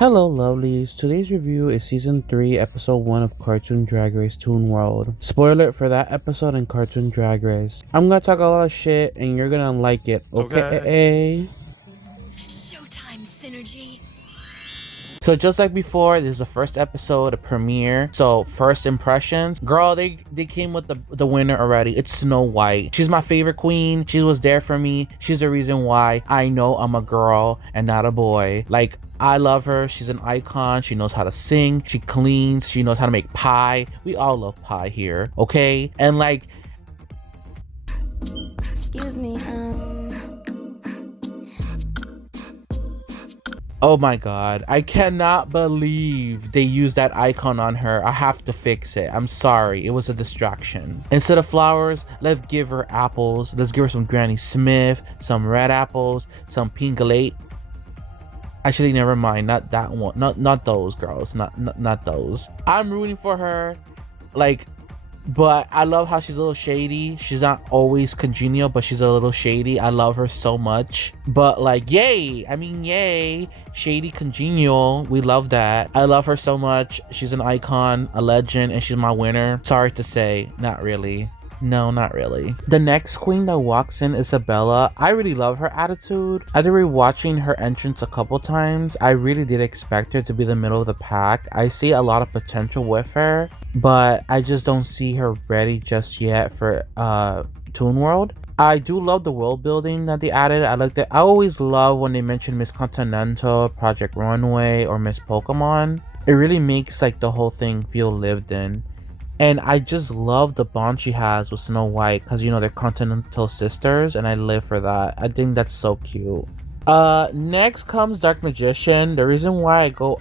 Hello lovelies, today's review is season 3 episode 1 of Cartoon Drag Race Toonworld. Spoiler for that episode in Cartoon Drag Race. I'm gonna talk a lot of shit and you're gonna like it, okay? Showtime synergy. So just like before, this is the first episode, a premiere. So first impressions. Girl, they came with the winner already. It's Snow White. She's my favorite queen. She was there for me. She's the reason why I know I'm a girl and not a boy. Like, I love her. She's an icon. She knows how to sing. She cleans. She knows how to make pie. We all love pie here, okay? And like, Excuse me, oh my god, I cannot believe they used that icon on her. I have to fix it. I'm sorry, it was a distraction. Instead of flowers, let's give her apples. Let's give her some Granny Smith, some red apples, some pink late. Actually, never mind, not that one. Not those girls, not those. I'm rooting for her, like, but I love how she's a little shady. She's not always congenial, but she's a little shady. I love her so much. But like, yay, I mean, yay, shady congenial, we love that. I love her so much. She's an icon, a legend, and she's my winner. Sorry to say, not really. No, not really. The next queen that walks in, Isabella. I really love her attitude. After rewatching her entrance a couple times, I really did expect her to be the middle of the pack. I see a lot of potential with her, but I just don't see her ready just yet for Toonworld. I do love the world building that they added. I like that. I always love when they mention Miss Continental, Project Runway, or Miss Pokemon. It really makes like the whole thing feel lived in. And I just love the bond she has with Snow White because, you know, they're continental sisters and I live for that. I think that's so cute. Next comes Dark Magician. The reason why I go,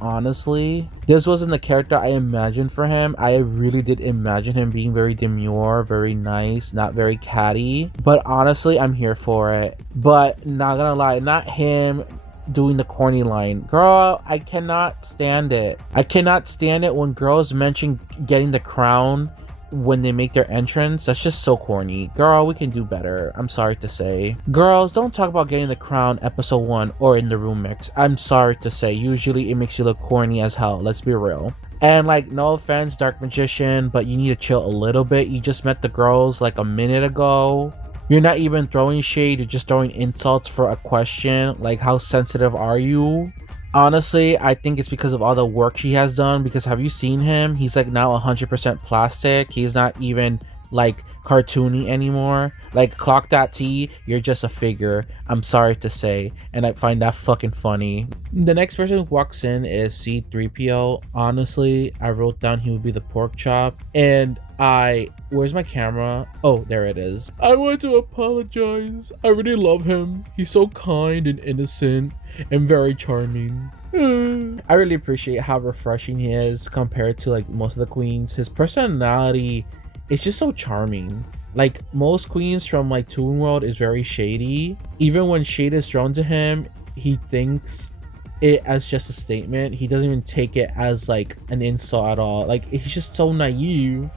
honestly, this wasn't the character I imagined for him. I really did imagine him being very demure, very nice, not very catty. But honestly, I'm here for it. But not gonna lie, not him doing the corny line. Girl, I cannot stand it. I cannot stand it when girls mention getting the crown when they make their entrance. That's just so corny. Girl, we can do better. I'm sorry to say. Girls, don't talk about getting the crown episode 1 or in the room mix. I'm sorry to say. Usually it makes you look corny as hell. Let's be real. And like, no offense, Dark Magician, but you need to chill a little bit. You just met the girls like a minute ago. You're not even throwing shade, you're just throwing insults for a question. Like, how sensitive are you? Honestly, I think it's because of all the work he has done. Because have you seen him? He's like now 100% plastic. He's not even like cartoony anymore. Like, clock that T, you're just a figure. I'm sorry to say. And I find that fucking funny. The next person who walks in is C3PO. Honestly, I wrote down he would be the pork chop. And where's my camera? Oh, there it is. I want to apologize. I really love him. He's so kind and innocent and very charming. I really appreciate how refreshing he is compared to like most of the queens. His personality is just so charming. Like, most queens from like Toonworld is very shady. Even when shade is thrown to him, he thinks it as just a statement. He doesn't even take it as like an insult at all. Like, he's just so naive.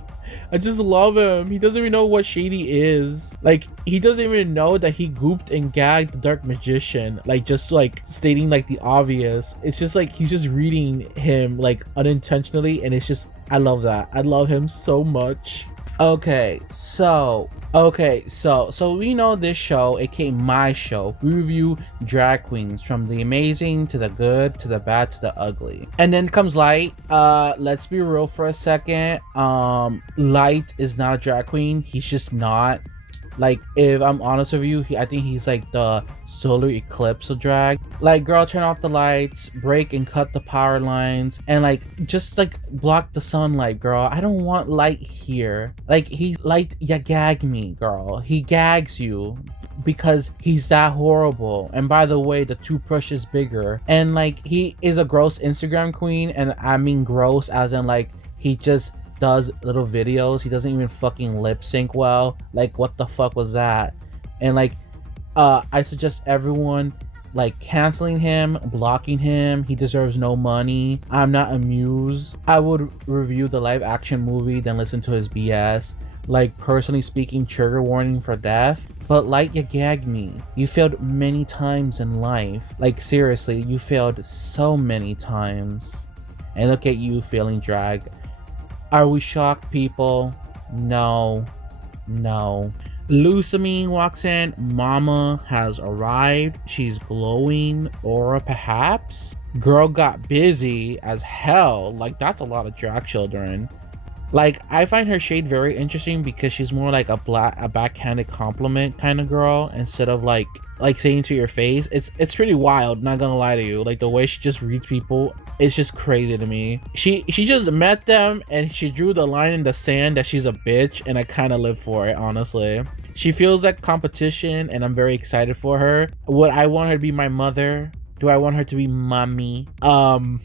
I just love him. He doesn't even know what shady is. Like, he doesn't even know that he gooped and gagged the Dark Magician. Like, just like stating like the obvious. It's just like he's just reading him like unintentionally, and it's just, I love that. I love him so much. Okay, so we know this show, aka my show. We review drag queens from the amazing to the good to the bad to the ugly. And then comes Light. Let's be real for a second. Light is not a drag queen. He's just not. Like, if I'm honest with you, I think he's like the solar eclipse of drag. Like, girl, turn off the lights, break and cut the power lines, and like just like block the sunlight, girl. I don't want light here. Like, he's like, ya gag me, girl. He gags you because he's that horrible. And by the way, the toothbrush is bigger. And like, he is a gross Instagram queen, and I mean gross as in like he just does little videos. He doesn't even fucking lip sync well. Like, what the fuck was that? And like, I suggest everyone like canceling him, blocking him. He deserves no money. I'm not amused. I would review the live action movie, then listen to his BS. Like, personally speaking, trigger warning for death. But like, you gagged me. You failed many times in life. Like, seriously, you failed so many times. And look at you failing drag. Are we shocked, people? No. No. Lusamine walks in. Mama has arrived. She's glowing aura, perhaps. Girl got busy as hell. Like, that's a lot of drag children. Like, I find her shade very interesting because she's more like a backhanded compliment kind of girl instead of like saying to your face. It's pretty wild, not gonna lie to you. Like, the way she just reads people, it's just crazy to me. She just met them and she drew the line in the sand that she's a bitch, and I kind of live for it, honestly. She feels like competition and I'm very excited for her. Would I want her to be my mother? Do I want her to be mommy? No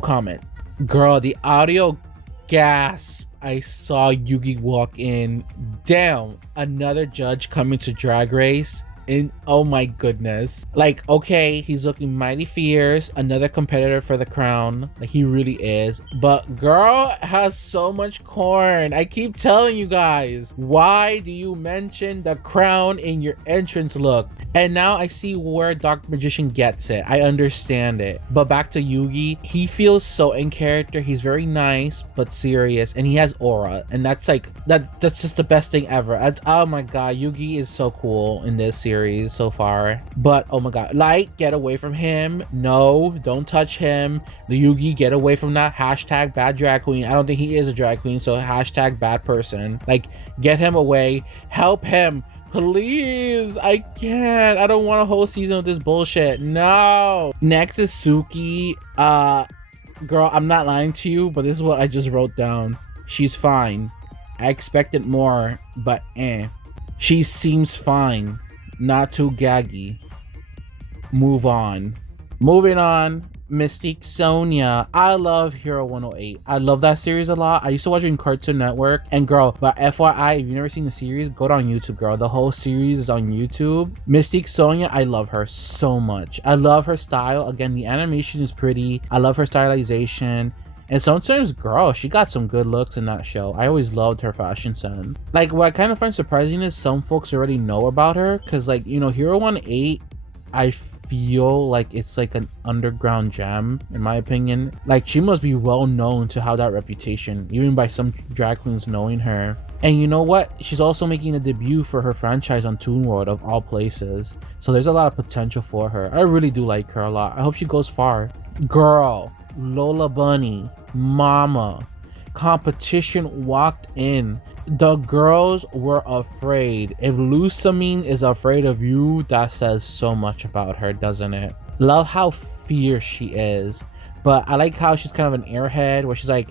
comment. Girl, the audio gasp. I saw Yugi walk in. Damn, another judge coming to Drag Race. And oh my goodness. Like, okay, he's looking mighty fierce. Another competitor for the crown. Like, he really is. But girl has so much corn. I keep telling you guys. Why do you mention the crown in your entrance look? And now I see where Dark Magician gets it. I understand it. But back to Yugi. He feels so in character. He's very nice, but serious. And he has aura. And that's like, that's just the best thing ever. That's, oh my god. Yugi is so cool in this series so far. But oh my god, like, get away from him. No, don't touch him. The Yugi, get away from that. Hashtag bad drag queen. I don't think he is a drag queen, so hashtag bad person. Like, get him away. Help him, please. I can't. I don't want a whole season of this bullshit. No. Next is Suki. Girl, I'm not lying to you, but this is what I just wrote down. She's fine. I expected more, but she seems fine. Not too gaggy. Move on. Moving on. Mystique Sonia. I love Hero 108. I love that series a lot. I used to watch it in Cartoon Network. And girl, but FYI, if you've never seen the series, go on YouTube, girl. The whole series is on YouTube. Mystique Sonia, I love her so much. I love her style. Again, the animation is pretty. I love her stylization. And sometimes, girl, she got some good looks in that show. I always loved her fashion sense. Like, what I kind of find surprising is some folks already know about her. Because, like, you know, Hero 108, I feel like it's like an underground gem, in my opinion. Like, she must be well known to have that reputation, even by some drag queens knowing her. And you know what? She's also making a debut for her franchise on Toonworld, of all places. So there's a lot of potential for her. I really do like her a lot. I hope she goes far. Girl, Lola Bunny, Mama, competition walked in. The girls were afraid. If Lusamine is afraid of you, that says so much about her, doesn't it? Love how fierce she is. But I like how she's kind of an airhead, where she's like,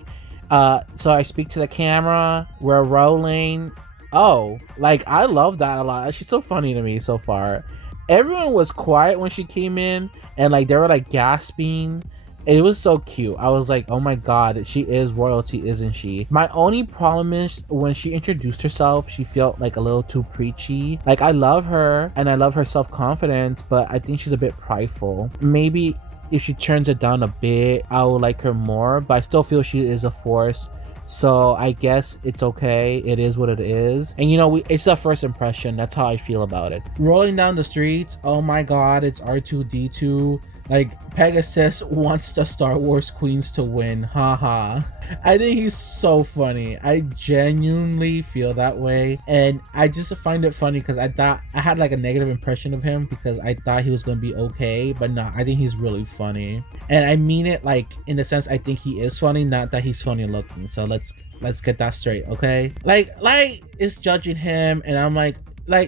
so I speak to the camera, we're rolling. Oh, like, I love that a lot. She's so funny to me so far. Everyone was quiet when she came in, and like, they were like gasping. It was so cute. I was like, oh my god, she is royalty, isn't she? My only problem is when she introduced herself, she felt like a little too preachy. Like, I love her and I love her self-confidence, but I think she's a bit prideful. Maybe if she turns it down a bit, I would like her more, but I still feel she is a force. So I guess it's okay. It is what it is. And you know, it's a first impression. That's how I feel about it. Rolling down the streets, oh my god, it's R2-D2. Like, Pegasus wants the Star Wars queens to win. Haha. I think he's so funny. I genuinely feel that way. And I just find it funny because I thought I had like a negative impression of him because I thought he was going to be okay. But no, I think he's really funny. And I mean it like in the sense I think he is funny, not that he's funny looking. So let's get that straight, okay? Like is judging him and I'm like,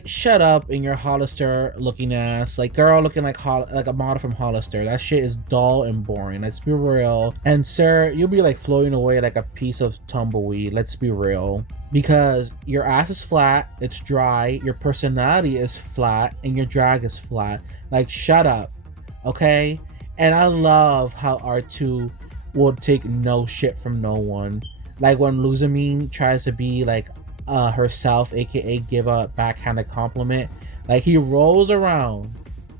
shut up in your Hollister looking ass. Like, girl looking like a model from Hollister. That shit is dull and boring. Let's be real. And sir, you'll be like floating away like a piece of tumbleweed. Let's be real. Because your ass is flat, it's dry, your personality is flat, and your drag is flat. Like, shut up, okay? And I love how R2 will take no shit from no one. Like, when Lusamine tries to be like herself, aka give a backhanded compliment, like, he rolls around,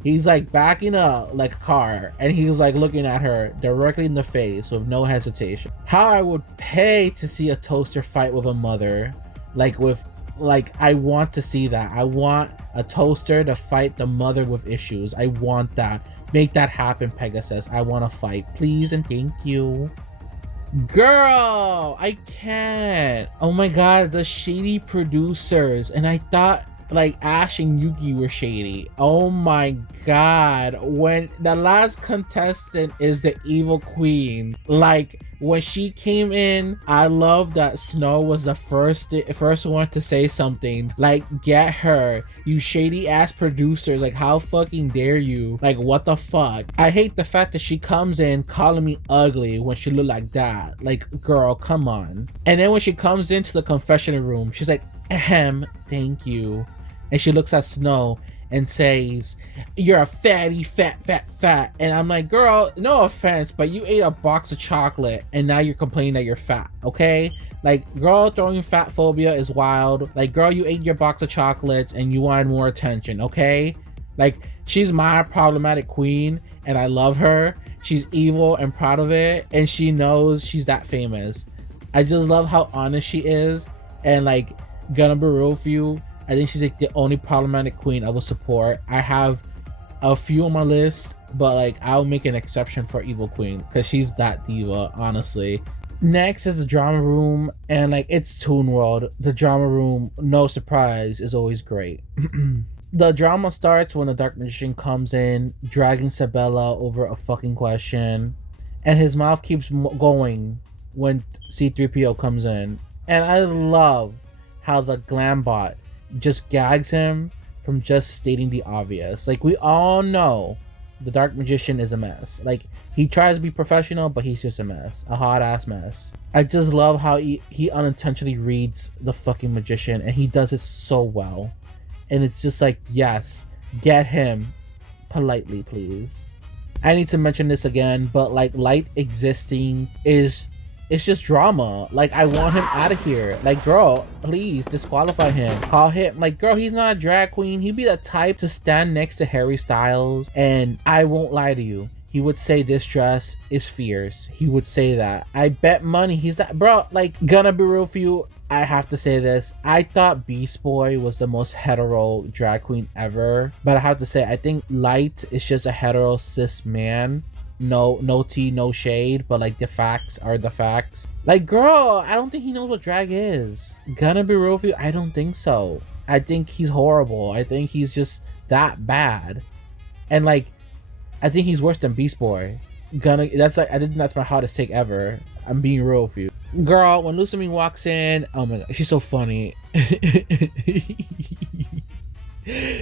he's like backing up like a car, and he was like looking at her directly in the face with no hesitation. How I would pay to see a toaster fight with a mother, like with Like, I want to see that. I want a toaster to fight the mother with issues. I want that. Make that happen, Pegasus. I want to fight. Please and thank you. Girl, I can't. Oh my god, the shady producers. And I thought like Ash and Yugi were shady. Oh my god. When the last contestant is the evil queen, like when she came in, I love that Snow was the first one to say something. Like, get her, you shady ass producers. Like, how fucking dare you? Like, what the fuck? I hate the fact that she comes in calling me ugly when she look like that. Like, girl, come on. And then when she comes into the confessional room, she's like, ahem, thank you. And she looks at Snow and says, you're a fatty, fat. And I'm like, girl, no offense, but you ate a box of chocolate and now you're complaining that you're fat, okay? Like, girl, throwing fat phobia is wild. Like, girl, you ate your box of chocolates and you wanted more attention, okay? Like, she's my problematic queen and I love her. She's evil and proud of it, and she knows she's that famous. I just love how honest she is, and like, gonna be real with you, I think she's like the only problematic queen I will support. I have a few on my list, but like, I'll make an exception for Evil Queen because she's that diva, honestly. Next is the drama room, and like, it's Toonworld. The drama room, no surprise, is always great. The drama starts when the Dark Magician comes in, dragging Sabella over a fucking question, and his mouth keeps going when C-3PO comes in. And I love how the Glambot just gags him from just stating the obvious. Like, we all know the Dark Magician is a mess. Like, he tries to be professional, but he's just a mess, a hot ass mess. I just love how he unintentionally reads the fucking magician, and he does it so well. And it's just like, yes, get him politely, please. I need to mention this again, but like, Light existing is, it's just drama. Like, I want him out of here. Like, girl, please disqualify him. Call him, like, girl, he's not a drag queen. He'd be the type to stand next to Harry Styles, and I won't lie to you, he would say this dress is fierce. He would say that. I bet money he's that, bro. Like, gonna be real for you, I have to say this. I thought Beast Boy was the most hetero drag queen ever, but I have to say, I think Light is just a hetero cis man. No tea, no shade, but like, the facts are the facts. Like, girl, I don't think he knows what drag is. Gonna be real with you, I don't think so. I think he's horrible. I think he's just that bad. And like, I think he's worse than Beast Boy. That's like, I think that's my hottest take ever. I'm being real with you. Girl, when Lusamine walks in, oh my god, she's so funny.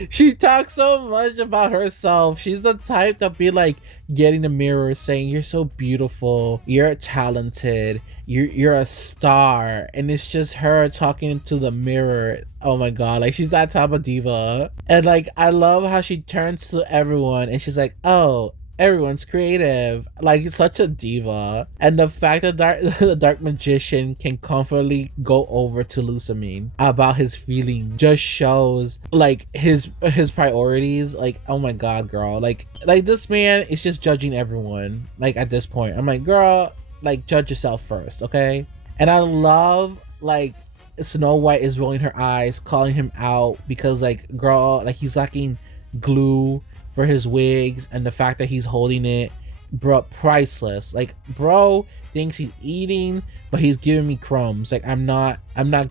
She talks so much about herself. She's the type that be like getting the mirror saying, you're so beautiful, you're talented, you're a star, and it's just her talking to the mirror. Oh my god, like, she's that type of diva. And like, I love how she turns to everyone and she's like, oh, everyone's creative. Like, it's such a diva. And the fact that the Dark Magician can comfortably go over to Lusamine about his feelings just shows like his priorities. Like, oh my god, girl, like this man is just judging everyone. Like, at this point, I'm like, girl, like, judge yourself first, okay? And I love, like, Snow White is rolling her eyes, calling him out because, like, girl, like, he's lacking glue for his wigs, and the fact that he's holding it, bro, priceless. Like, bro thinks he's eating, but he's giving me crumbs. Like, I'm not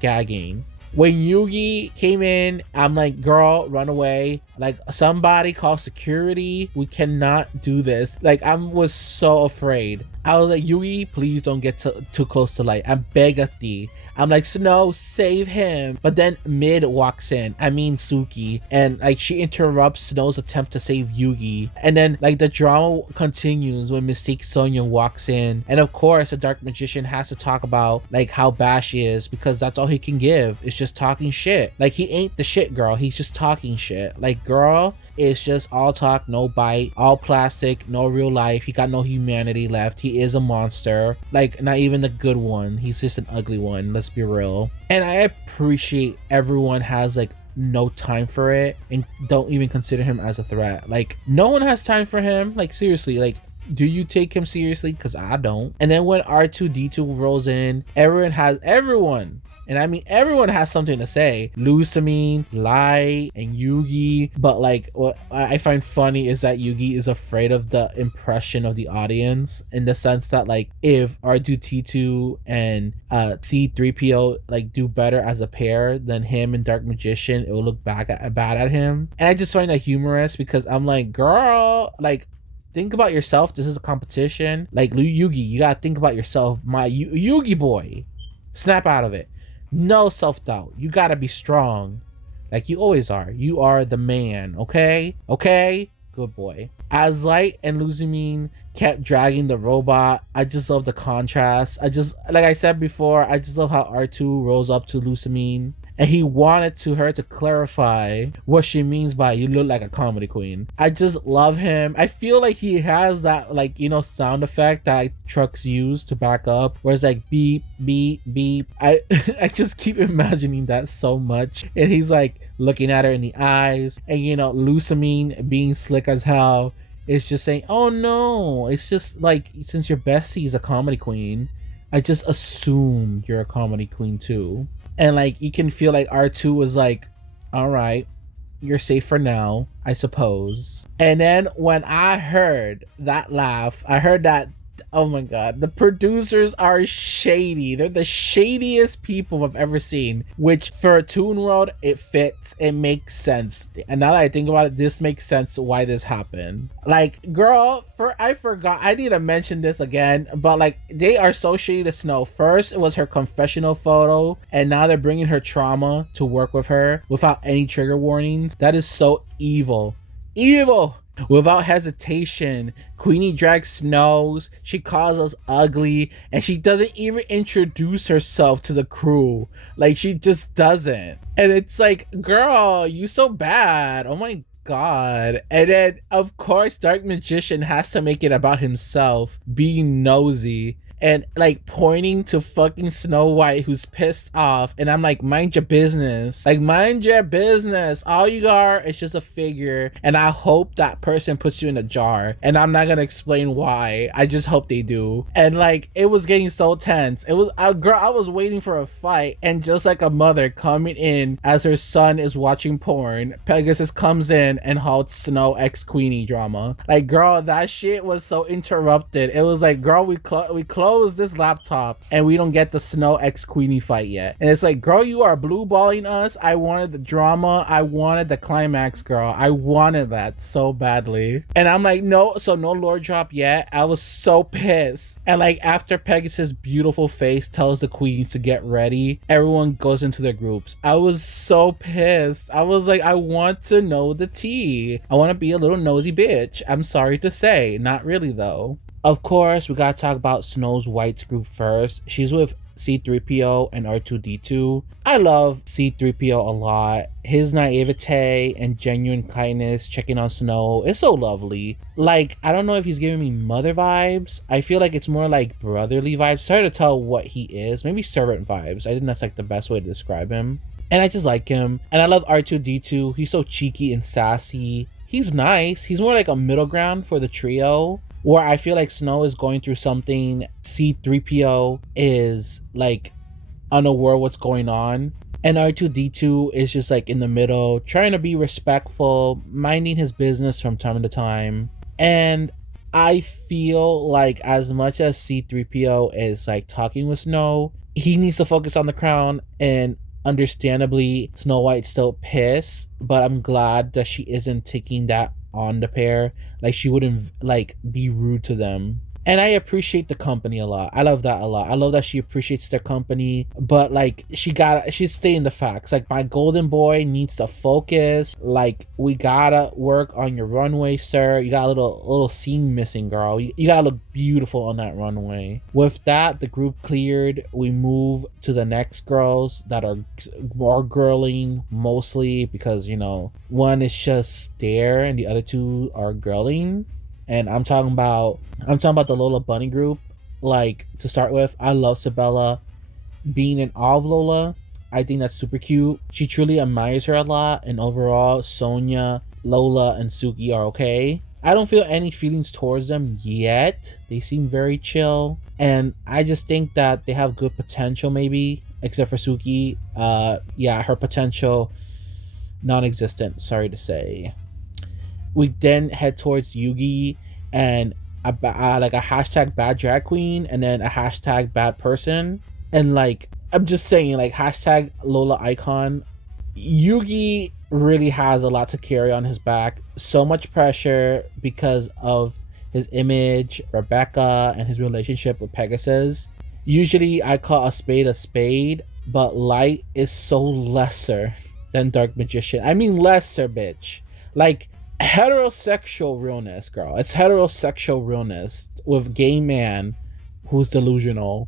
gagging. When Yugi came in, I'm like, girl, run away. Like, somebody call security. We cannot do this. Like, I was so afraid. I was like, Yugi, please don't get too close to Light. I beg of thee. I'm like, Snow, save him. But then Mid walks in, I mean Suki, and like, she interrupts Snow's attempt to save Yugi. And then like, the drama continues when Mystique Sonia walks in, and of course the Dark Magician has to talk about like how bad she is, because that's all he can give, is just talking shit. Like, he ain't the shit, girl, he's just talking shit. Like, girl, it's just all talk, no bite, all plastic, no real life. He got no humanity left. He is a monster. Like, not even the good one. He's just an ugly one. Let's be real. And I appreciate everyone has like no time for it and don't even consider him as a threat. Like, no one has time for him. Like, seriously, like, Do you take him seriously? Because I don't. And then when R2D2 rolls in, everyone, and I mean everyone has something to say. Lusamine, Light, and Yugi. But like what I find funny is that Yugi is afraid of the impression of the audience, in the sense that like if R2D2 and C3PO like do better as a pair than him and Dark Magician, it will look bad at him. And I just find that humorous because I'm like, girl, like, think about yourself. This is a competition. Like Yugi, you gotta think about yourself. My Yugi boy, snap out of it. No self-doubt. You gotta be strong, like you always are. You are the man. Okay, good boy. As Light and Lusamine kept dragging the robot, I just love the contrast. Like I said before, I just love how R2 rolls up to Lusamine and he wanted her to clarify what she means by "you look like a comedy queen." I just love him. I feel like he has that, like, you know, sound effect that like, trucks use to back up, where it's like beep beep beep. I I just keep imagining that so much. And he's like looking at her in the eyes, and you know, Lusamine being slick as hell is just saying, "Oh no, it's just like, since your bestie is a comedy queen, I just assumed you're a comedy queen too." And like you can feel like R2 was like, all right, you're safe for now, I suppose. And then when I heard that laugh, I heard that, oh my god, the producers are shady. They're the shadiest people I've ever seen, which for a Toonworld, it fits, it makes sense. And now that I think about it, this makes sense why this happened. Like, girl, I forgot, I need to mention this again, but like, they are so shady to Snow. First, it was her confessional photo, and now they're bringing her trauma to work with her without any trigger warnings. That is so evil. Without hesitation, Queenie drags Snows, she calls us ugly, and she doesn't even introduce herself to the crew. Like, she just doesn't. And it's like, girl, you so bad. Oh my god. And then, of course, Dark Magician has to make it about himself being nosy and like pointing to fucking Snow White, who's pissed off. And I'm like, mind your business. Like, mind your business. All you are is just a figure, and I hope that person puts you in a jar. And I'm not gonna explain why. I just hope they do. And like, it was getting so tense. It was, girl, I was waiting for a fight. And just like a mother coming in as her son is watching porn, Pegasus comes in and halts Snow X Queenie drama. Like, girl, that shit was so interrupted. It was like, girl, we close this laptop and we don't get the Snow X Queenie fight yet. And it's like, girl, you are blue balling us. I wanted the drama. I wanted the climax, girl. I wanted that so badly. And I'm like, no, so no lore drop yet. I was so pissed. And like, after Pegasus' beautiful face tells the queens to get ready, everyone goes into their groups. I was so pissed. I was like, I want to know the tea. I want to be a little nosy bitch. I'm sorry to say. Not really though. Of course, we gotta talk about Snow White's group first. She's with C3PO and R2D2. I love C3PO a lot. His naivete and genuine kindness checking on Snow is so lovely. Like, I don't know if he's giving me mother vibes. I feel like it's more like brotherly vibes. It's hard to tell what he is. Maybe servant vibes. I think that's like the best way to describe him. And I just like him. And I love R2D2. He's so cheeky and sassy. He's nice. He's more like a middle ground for the trio, where I feel like Snow is going through something. C3PO is like unaware what's going on, and R2D2 is just like in the middle, trying to be respectful, minding his business from time to time. And I feel like as much as C3PO is like talking with Snow, he needs to focus on the crown. And understandably, Snow White's still pissed, but I'm glad that she isn't taking that on the pair. Like, she wouldn't like be rude to them. And I appreciate the company a lot. I love that a lot. I love that she appreciates their company, but like, she's stating the facts. Like, my golden boy needs to focus. Like, we gotta work on your runway, sir. You got a little seam missing, girl. You gotta look beautiful on that runway. With that, the group cleared. We move to the next girls that are more girling, mostly because, you know, one is just there and the other two are girling. And I'm talking about the Lola Bunny group. Like, to start with, I love Sabella being in all of Lola. I think that's super cute. She truly admires her a lot. And overall, Sonia, Lola, and Suki are okay. I don't feel any feelings towards them yet. They seem very chill, and I just think that they have good potential, maybe, except for Suki. Yeah, her potential non-existent, sorry to say. We then head towards Yugi and like a hashtag bad drag queen and then a hashtag bad person. And like, I'm just saying, like, hashtag Lola icon. Yugi really has a lot to carry on his back. So much pressure because of his image, Rebecca, and his relationship with Pegasus. Usually I call a spade, but Light is so lesser than Dark Magician. I mean lesser, bitch. Like, heterosexual realness, girl. It's heterosexual realness with gay man who's delusional.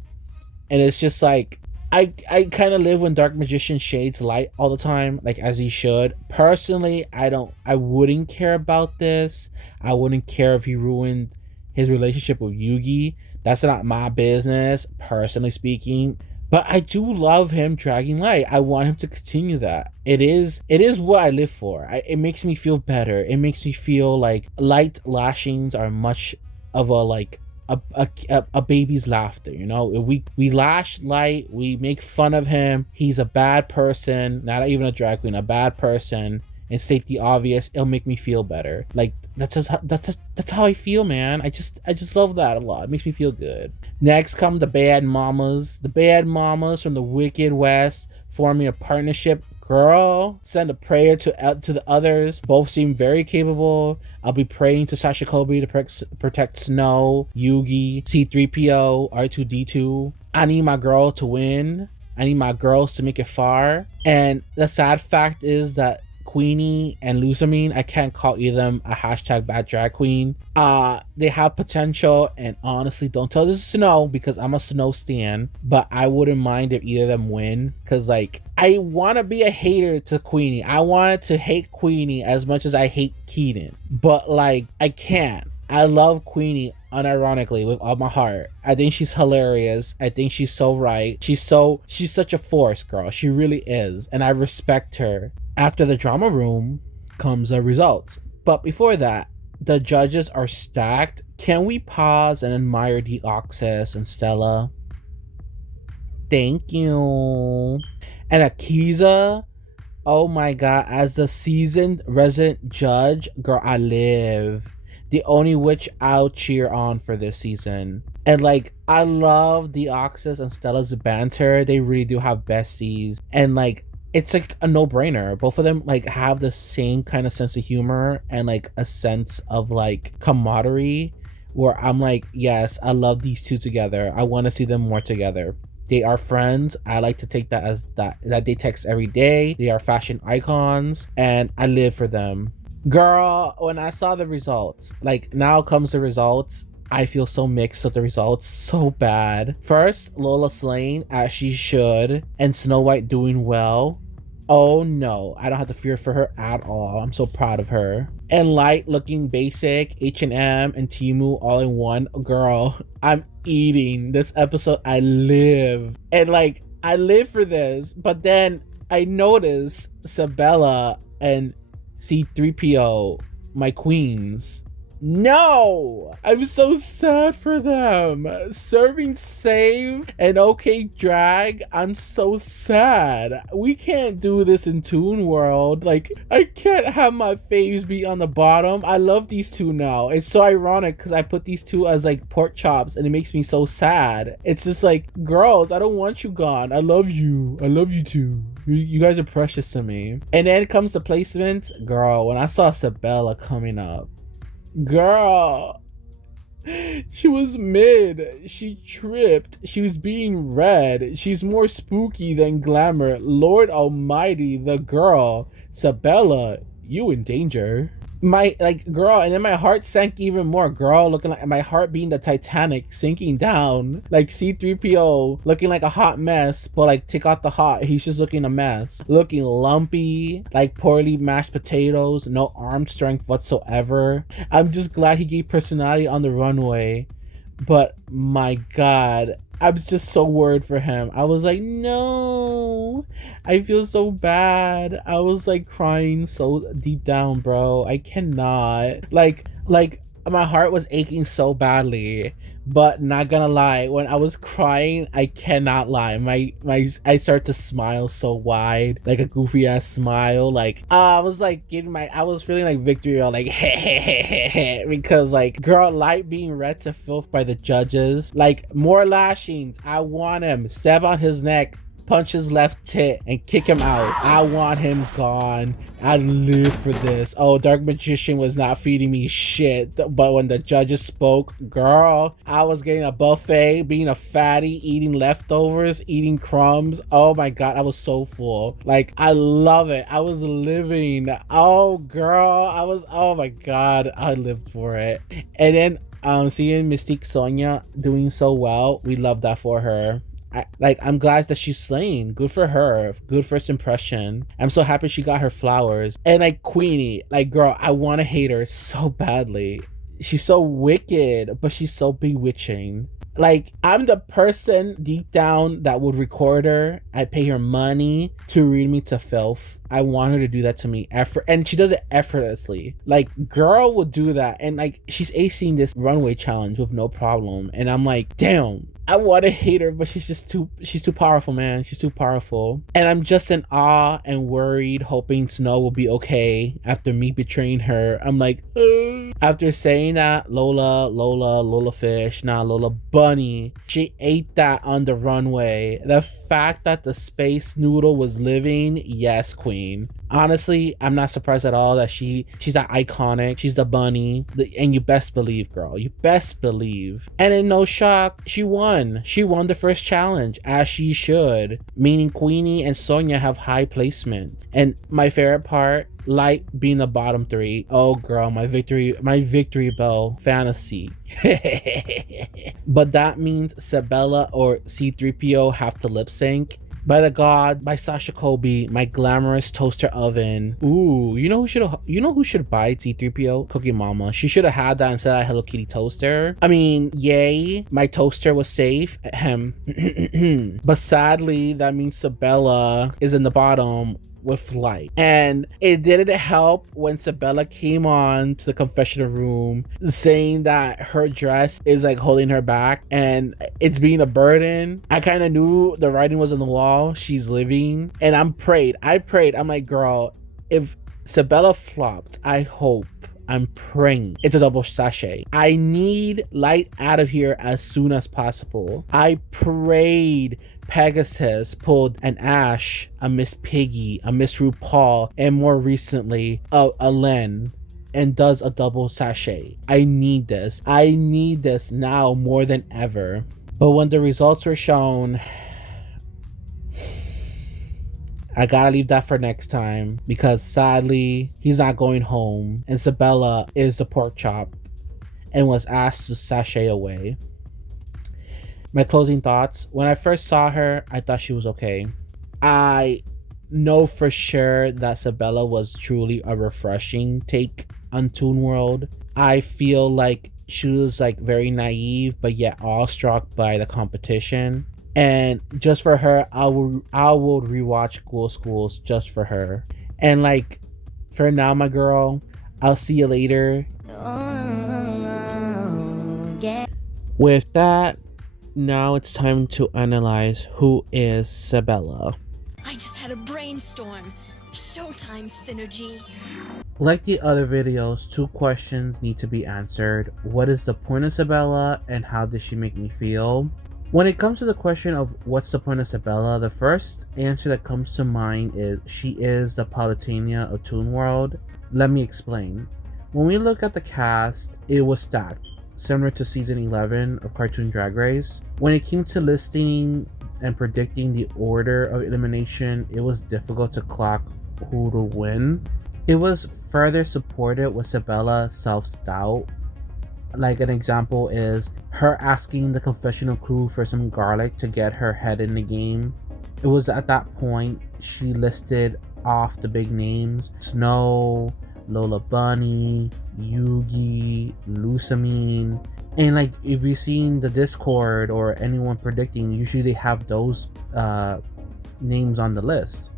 And it's just like, I kind of live when Dark Magician shades Light all the time, like as he should. Personally, I wouldn't care about this. I wouldn't care if he ruined his relationship with Yugi. That's not my business, personally speaking. But I do love him dragging Light. I want him to continue that. It is what I live for. It makes me feel better. It makes me feel like Light lashings are much of a like a baby's laughter, you know. We lash Light, we make fun of him. He's a bad person, not even a drag queen, a bad person, and state the obvious. It'll make me feel better. Like that's how I feel, man. I just love that a lot. It makes me feel good. Next come the bad mamas. The bad mamas from the Wicked West forming a partnership. Girl, send a prayer to the others. Both seem very capable. I'll be praying to Sasha Kobe to protect Snow, Yugi, C-3PO, R2-D2. I need my girl to win. I need my girls to make it far. And the sad fact is that Queenie and Lusamine, I can't call either of them a hashtag bad drag queen. They have potential, and honestly, don't tell this to Snow because I'm a Snow stan, but I wouldn't mind if either of them win, because like, I want to be a hater to Queenie. I wanted to hate Queenie as much as I hate Keaton, but like, I can't. I love Queenie unironically with all my heart. I think she's hilarious. I think she's so right. She's such a force, girl. She really is, and I respect her. After the drama room comes the results. But before that, the judges are stacked. Can we pause and admire Deoxys and Stella? Thank you. And Akiza, oh my god, as the seasoned resident judge, girl, I live. The only witch I'll cheer on for this season. And like, I love Deoxys and Stella's banter. They really do have besties. And like, it's like a no-brainer. Both of them like have the same kind of sense of humor and like a sense of like camaraderie, where I'm like, yes, I love these two together. I want to see them more together. They are friends. I like to take that as that they text every day. They are fashion icons, and I live for them. Girl, when I saw the results, like, now comes the results. I feel so mixed with the results, so bad. First, Lola slaying as she should, and Snow White doing well. Oh no, I don't have to fear for her at all. I'm so proud of her. And Light looking basic, H&M and Temu all in one. Girl, I'm eating this episode. I live. And like, I live for this. But then I notice Sabella and C-3PO, my queens. No, I'm so sad for them. Serving Save and OK Drag, I'm so sad. We can't do this in Toonworld. Like, I can't have my faves be on the bottom. I love these two now. It's so ironic because I put these two as like pork chops and it makes me so sad. It's just like, girls, I don't want you gone. I love you. I love you too. You guys are precious to me. And then comes the placement. Girl, when I saw Sabella coming up, girl, she was mid, she tripped, she was being read, she's more spooky than glamour. Lord almighty, the girl, Sabella, you in danger. My, like, girl, and then my heart sank even more. Girl, looking like my heart being the Titanic sinking down. Like C-3PO looking like a hot mess, but like, take out the hot, he's just looking a mess. Looking lumpy, like poorly mashed potatoes, no arm strength whatsoever. I'm just glad he gave personality on the runway. But my God, I'm just so worried for him. I was like, no, I feel so bad. I was like crying so deep down, bro. I cannot. Like my heart was aching so badly. But not gonna lie, when I was crying, I cannot lie. I start to smile so wide, like a goofy ass smile. Like I was like I was feeling like victory, or like because like girl, light being read to filth by the judges. Like more lashings. I want him. Stab on his neck. Punch his left tit and kick him out. I want him gone. I live for this. Oh, Dark Magician was not feeding me shit. But when the judges spoke, girl, I was getting a buffet, being a fatty, eating leftovers, eating crumbs. Oh my God, I was so full. Like, I love it. I was living. Oh, girl, oh my God, I lived for it. And then seeing Mystique Sonia doing so well, we love that for her. I'm glad that she's slaying. Good for her. Good first impression. I'm so happy she got her flowers. And like Queenie, like girl, I want to hate her so badly. She's so wicked, but she's so bewitching. Like, I'm the person deep down that would record her. I pay her money to read me to filth. I want her to do that to me and she does it effortlessly. Like, girl would do that, and like she's acing this runway challenge with no problem. And I'm like, damn, I want to hate her, but she's too powerful, man. She's too powerful. And I'm just in awe and worried, hoping Snow will be okay after me betraying her. I'm like, ugh. After saying that, Lola fish, nah, Lola bunny, she ate that on the runway. The fact that the space noodle was living, yes, queen. Honestly, I'm not surprised at all that she's that iconic. She's the bunny, and you best believe, girl, you best believe. And in no shock, she won. She won the first challenge, as she should. Meaning Queenie and Sonia have high placement. And my favorite part, Light being the bottom three. Oh girl, my victory bell fantasy. But that means Sabella or C3PO have to lip sync. By the God, by Sasha Colby, my glamorous toaster oven. Ooh, you know who should buy C3PO? Cookie Mama. She should have had that instead of Hello Kitty toaster. I mean, yay, my toaster was safe. Ahem. But sadly, that means Sabella is in the bottom with Light. And it didn't help when Sabella came on to the confessional room saying that her dress is like holding her back and it's being a burden. I kind of knew the writing was on the wall. She's living. And I prayed. I'm like, girl, if Sabella flopped, I'm praying it's a double sachet. I need Light out of here as soon as possible. I prayed Pegasus pulled an Ash, a Miss Piggy, a Miss RuPaul, and more recently a Len, and does a double sachet. I need this now more than ever. But when the results were shown, I gotta leave that for next time, because sadly he's not going home and Sabella is the pork chop and was asked to sashay away. My closing thoughts. When I first saw her, I thought she was okay. I know for sure that Sabella was truly a refreshing take on Toonworld. I feel like she was like very naive, but yet awestruck by the competition. And just for her, I will rewatch Ghoul Schools just for her. And like, for now, my girl, I'll see you later. With that, now it's time to analyze who is Sabella. I just had a brainstorm. Showtime synergy. Like the other videos, 2 questions need to be answered. What is the point of Sabella and how did she make me feel? When it comes to the question of what's the point of Sabella, the first answer that comes to mind is she is the Palutena of Toonworld. Let me explain. When we look at the cast, it was stacked, similar to season 11 of Cartoon Drag Race. When it came to listing and predicting the order of elimination, it was difficult to clock who to win. It was further supported with Sabella's self-doubt. Like an example is her asking the confessional crew for some garlic to get her head in the game. It was at that point she listed off the big names: Snow, Lola Bunny, Yugi, Lusamine. And like if you've seen the Discord or anyone predicting, usually they have those names on the list.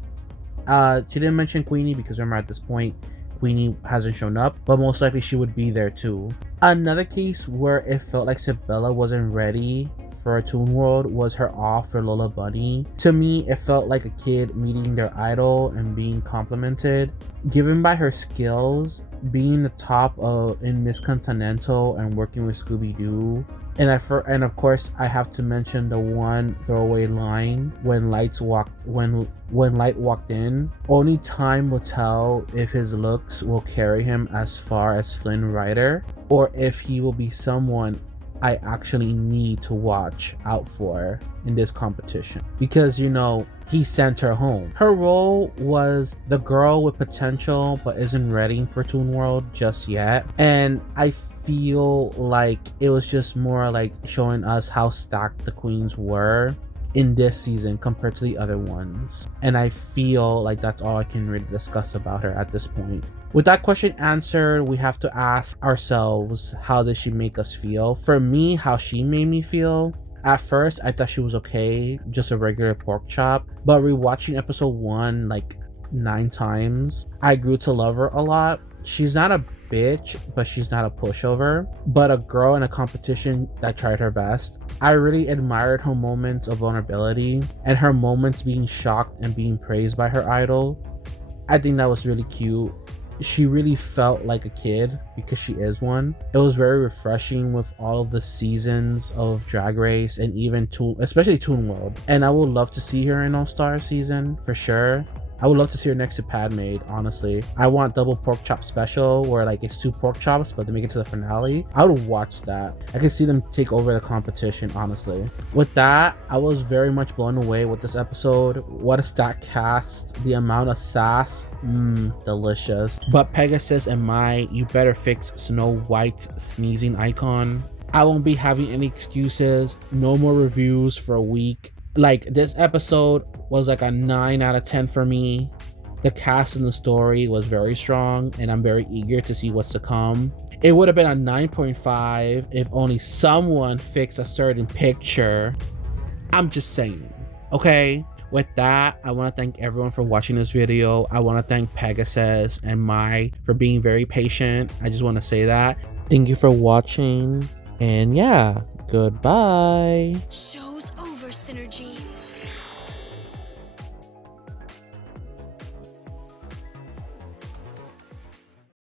She didn't mention Queenie because remember at this point Queenie hasn't shown up, but most likely she would be there too. Another case where it felt like Sabella wasn't ready for a Toonworld was her off for Lola Bunny. To me, it felt like a kid meeting their idol and being complimented. Given by her skills, being the top in Miss Continental and working with Scooby-Doo. And of course, I have to mention the one throwaway line when Light walked in. Only time will tell if his looks will carry him as far as Flynn Rider, or if he will be someone I actually need to watch out for in this competition. Because, you know, he sent her home. Her role was the girl with potential but isn't ready for Toonworld just yet. And I feel like it was just more like showing us how stacked the queens were in this season compared to the other ones. And I feel like that's all I can really discuss about her at this point. With that question answered, we have to ask ourselves, how did she make us feel? For me, how she made me feel, at first I thought she was okay, just a regular pork chop, but rewatching episode 1 like 9 times, I grew to love her a lot. She's not a bitch, but she's not a pushover, but a girl in a competition that tried her best. I really admired her moments of vulnerability and her moments being shocked and being praised by her idol. I think that was really cute. She really felt like a kid because she is one. It was very refreshing with all of the seasons of Drag Race and even especially Toonworld. And I would love to see her in All-Star season for sure. I would love to see her next to Padmaid, honestly. I want double pork chop special where like it's 2 pork chops, but they make it to the finale. I would watch that. I could see them take over the competition, honestly. With that, I was very much blown away with this episode. What a stacked cast. The amount of sass, delicious. But Pegasus and you better fix Snow White's sneezing icon. I won't be having any excuses. No more reviews for a week. Like, this episode was like a 9 out of 10 for me. The cast and the story was very strong, and I'm very eager to see what's to come. It would have been a 9.5 if only someone fixed a certain picture. I'm just saying, okay? With that, I want to thank everyone for watching this video. I want to thank Pegasus and for being very patient. I just want to say that. Thank you for watching, and yeah, goodbye. Show's over, Synergy.